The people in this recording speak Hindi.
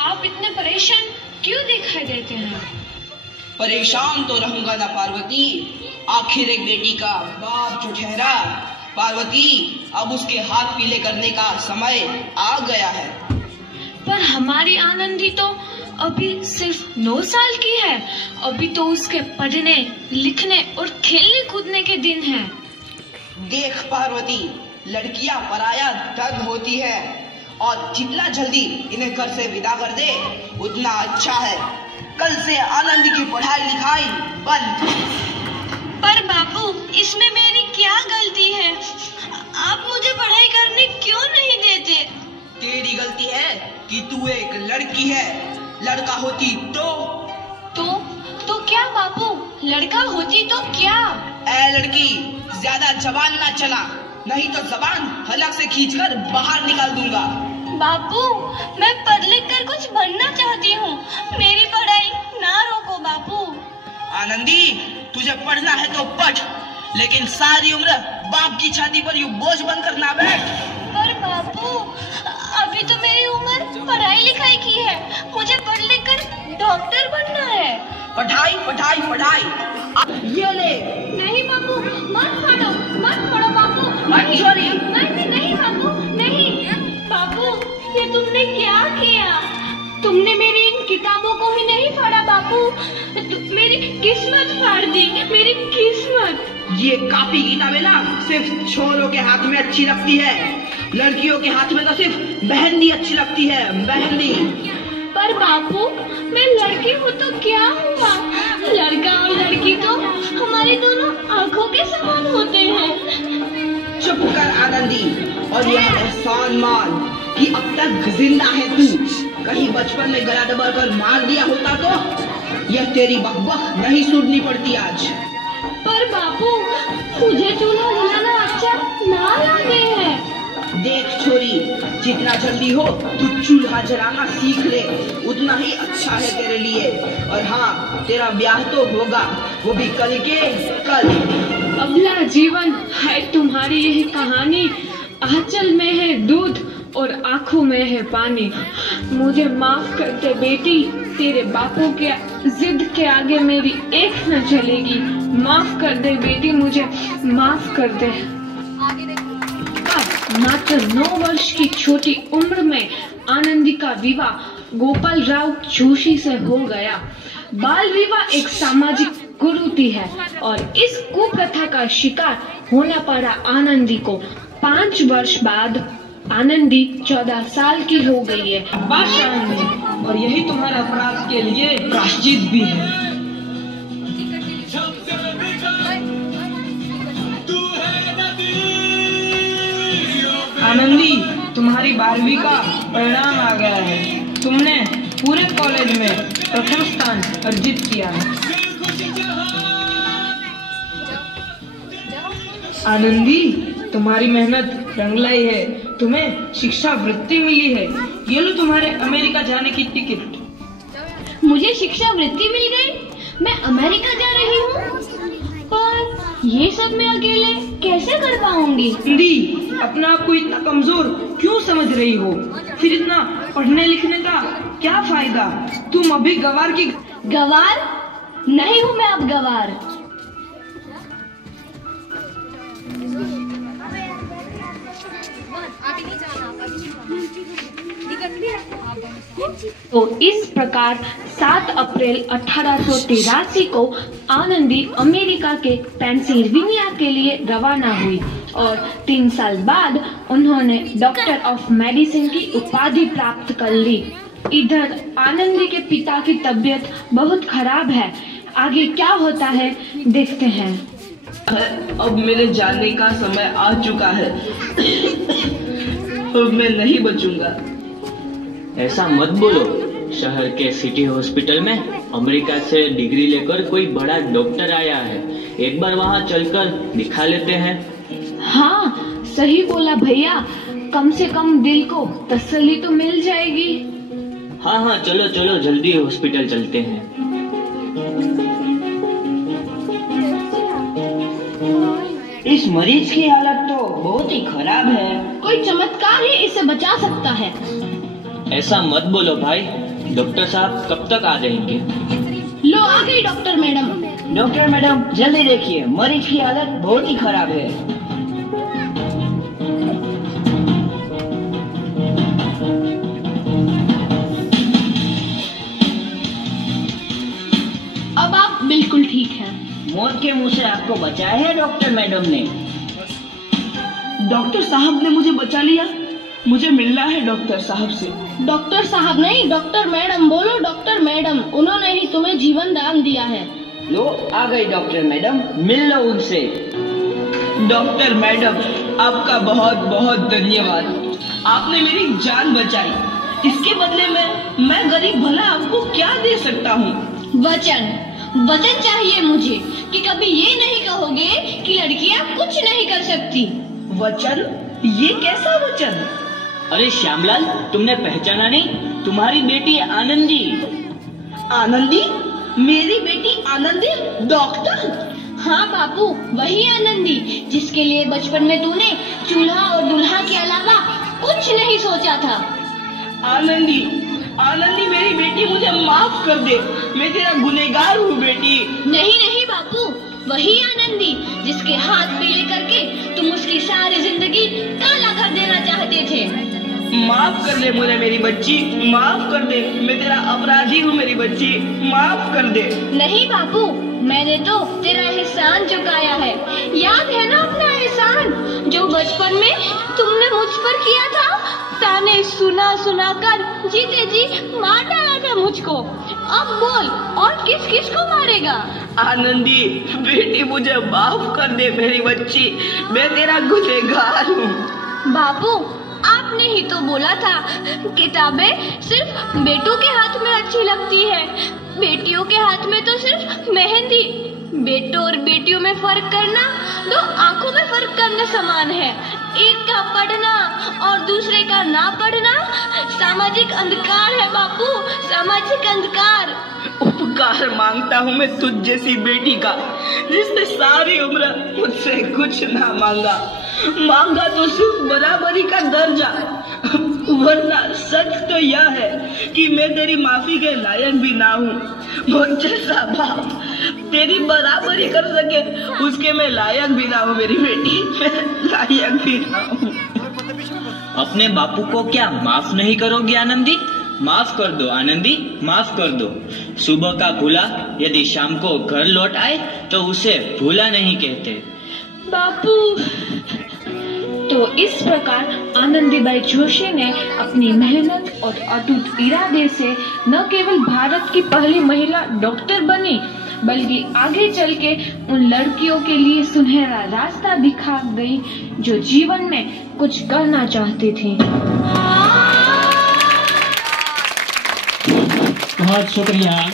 आप इतने परेशान क्यों दिखाई देते हैं? परेशान तो रहूंगा ना पार्वती, आखिर एक बेटी का बाप जो ठहरा। पार्वती, अब उसके हाथ पीले करने का समय आ गया है। पर हमारी आनंदी तो अभी सिर्फ 9 साल की है। अभी तो उसके पढ़ने, लिखने और खेलने कूदने के दिन हैं। देख पार्वती, लड़कियां पराया धन होती है और जितना जल्दी इन्हें घर से विदा कर दे उतना अच्छा है। कल से आनंद की पढ़ाई लिखाई बंद। पर बापू, इसमें मेरी क्या गलती है? आप मुझे पढ़ाई करने क्यों नहीं देते? तेरी गलती है कि तू एक लड़की है। लड़का होती तो क्या बापू? लड़का होती तो क्या? ए लड़की, ज्यादा जबान ना चला, नहीं तो जबान हलक से खींचकर बाहर निकाल दूंगा। बापू, मैं पढ़ लिख कर कुछ बनना चाहती हूँ। मेरी पढ़ाई ना रोको बापू। आनंदी, तुझे पढ़ना है तो पढ़, लेकिन सारी उम्र बाप की छाती पर यूं बोझ बनकर ना बैठ। पर बापू, अभी तो मेरी उम्र पढ़ाई लिखाई की है। मुझे पढ़ लिख कर डॉक्टर बनना है। पढ़ाई पढ़ाई पढ़ाई, ये ले। नहीं बापू, मत पढ़ो बापू। नहीं बापू, नहीं। बापू, ये तुमने क्या किया? तुमने मेरी इन किताबों को ही नहीं पढ़ा बापू, मेरी किस्मत फाड़ दी, मेरी किस्मत। ये कापी किताबें ना सिर्फ छोरों के हाथ में अच्छी लगती है, लड़कियों के हाथ में तो सिर्फ मेहंदी अच्छी लगती है, मेहंदी। पर बापू, मैं लड़की हूँ तो क्या हुआ? लड़का और लड़की तो हमारी दोनों आंखों के समान होते हैं। चुप कर आनंदी, और यह एहसान मान कि अब तक जिंदा है तू। कहीं बचपन में गला दबाकर मार दिया होता तो यह तेरी बकबक नहीं सुननी पड़ती आज। पर बापू, मुझे चूल्हा जलाना अच्छा ना लगे है। देख छोरी, जितना जल्दी हो तू चूल्हा जलाना सीख ले, उतना ही अच्छा है तेरे लिए। और हाँ, तेरा ब्याह तो होगा, वो भी कल के कल। अगला जीवन है तुम्हारी यही कहानी। आंचल में है दूध और आंखों में है पानी। मुझे माफ कर दे बेटी, तेरे बापू के जिद के आगे मेरी एक न चलेगी। माफ कर दे बेटी, मुझे माफ कर दे। मात्र 9 वर्ष की छोटी उम्र में आनंदी का विवाह गोपाल राव जोशी से हो गया। बाल विवाह एक सामाजिक कुरीति है और इस कुप्रथा का शिकार होना पड़ा आनंदी को। 5 वर्ष बाद आनंदी 14 साल की हो गई है। और यही तुम्हारे अपराध के लिए प्रायश्चित भी है। आनंदी, तुम्हारी 12वीं का परिणाम आ गया है। तुमने पूरे कॉलेज में प्रथम स्थान अर्जित किया है। आनंदी, तुम्हारी मेहनत रंग लाई है। तुम्हें शिक्षा वृत्ति मिली है। ये लो तुम्हारे अमेरिका जाने की टिकट। मुझे शिक्षा वृत्ति मिल गई? मैं अमेरिका जा रही हूँ? पर ये सब मैं अकेले कैसे कर पाऊंगी? आनंदी, अपना आप को इतना कमजोर क्यों समझ रही हो? फिर इतना पढ़ने लिखने का क्या फायदा? तुम अभी गवार की गवार नहीं हूँ मैं अब गवार। तो इस प्रकार 7 अप्रैल 1883 को आनंदी अमेरिका के पेंसिल्वेनिया के लिए रवाना हुई और 3 साल बाद उन्होंने डॉक्टर ऑफ मेडिसिन की उपाधि प्राप्त कर ली। इधर आनंदी के पिता की तबीयत बहुत खराब है। आगे क्या होता है देखते हैं। अब मेरे जाने का समय आ चुका है। अब मैं नहीं बचूंगा। ऐसा मत बोलो। शहर के सिटी हॉस्पिटल में अमेरिका से डिग्री लेकर कोई बड़ा डॉक्टर आया है। एक बार वहाँ चलकर दिखा लेते हैं। हाँ, सही बोला भैया। कम से कम दिल को तसल्ली तो मिल जाएगी। हाँ, चलो चलो जल्दी हॉस्पिटल चलते हैं। इस मरीज की हालत तो बहुत ही खराब है। कोई चमत्कार ही इसे बचा सकता है। ऐसा मत बोलो भाई, डॉक्टर साहब कब तक आ जाएंगे? लो आ गई डॉक्टर मैडम। डॉक्टर मैडम जल्दी देखिए, मरीज की हालत बहुत ही खराब है। अब आप बिल्कुल ठीक हैं। मौत के मुंह से आपको बचाया है डॉक्टर मैडम ने। डॉक्टर साहब ने मुझे बचा लिया। मुझे मिलना है डॉक्टर साहब से। डॉक्टर साहब नहीं, डॉक्टर मैडम बोलो। डॉक्टर मैडम, उन्होंने ही तुम्हें जीवन दान दिया है। लो आ गई डॉक्टर मैडम, मिल लो उनसे। डॉक्टर मैडम, आपका बहुत बहुत धन्यवाद। आपने मेरी जान बचाई। इसके बदले में मैं गरीब भला आपको क्या दे सकता हूँ? वचन चाहिए मुझे कि कभी ये नहीं कहोगे कि लड़कियाँ कुछ नहीं कर सकती। वचन? ये कैसा वचन? अरे श्यामलाल, तुमने पहचाना नहीं? तुम्हारी बेटी आनंदी। आनंदी? मेरी बेटी आनंदी डॉक्टर? हाँ बापू, वही आनंदी जिसके लिए बचपन में तूने चूल्हा और दूल्हा के अलावा कुछ नहीं सोचा था। आनंदी, आनंदी मेरी बेटी, मुझे माफ कर दे। मैं तेरा गुनहगार हूँ बेटी। नहीं नहीं बापू, वही आनंदी जिसके हाथ पीले करके तुम उसकी सारी जिंदगी काला कर देना चाहते थे। माफ कर दे मुझे मेरी बच्ची, माफ कर दे। मैं तेरा अपराधी हूँ मेरी बच्ची, माफ कर दे। नहीं बापू, मैंने तो तेरा एहसान चुकाया है। याद है ना अपना एहसान जो बचपन में तुमने मुझ पर किया था? ताने सुना सुना कर जीते जी मार डाला था मुझको। अब बोल, और किस किस को मारेगा? आनंदी बेटी, मुझे माफ कर दे मेरी बच्ची, मैं तेरा गुनहगार हूँ। बापू, आपने ही तो बोला था किताबें सिर्फ बेटों के हाथ में अच्छी लगती है, बेटियों के हाथ में तो सिर्फ मेहंदी। बेटों और बेटियों में फर्क करना दो आंखों में फर्क करने समान है। एक का पढ़ना और दूसरे का ना पढ़ना सामाजिक अंधकार है बापू, सामाजिक अंधकार। उपकार मांगता हूँ मैं तुझ जैसी बेटी का, जिसने सारी उम्र मुझसे कुछ ना मांगा तो सिर्फ बराबरी का दर्जा। वरना सच तो यह है कि मैं तेरी माफी के लायक भी ना हूँ। मुझ जैसा बाप तेरी बराबरी कर सके उसके मैं लायक भी ना हूँ मेरी बेटी, मैं लायक भी ना हूँ। अपने बापू को क्या माफ नहीं करोगी आनंदी? माफ कर दो आनंदी, माफ कर दो। सुबह का भूला यदि शाम को घर लौट आए तो उसे भूला नहीं कहते। बापू। तो इस प्रकार आनंदीबाई जोशी ने अपनी मेहनत और अटूट इरादे से न केवल भारत की पहली महिला डॉक्टर बनी, बल्कि आगे चल के उन लड़कियों के लिए सुनहरा रास्ता दिखा गई जो जीवन में कुछ करना चाहती थी। बहुत शुक्रिया।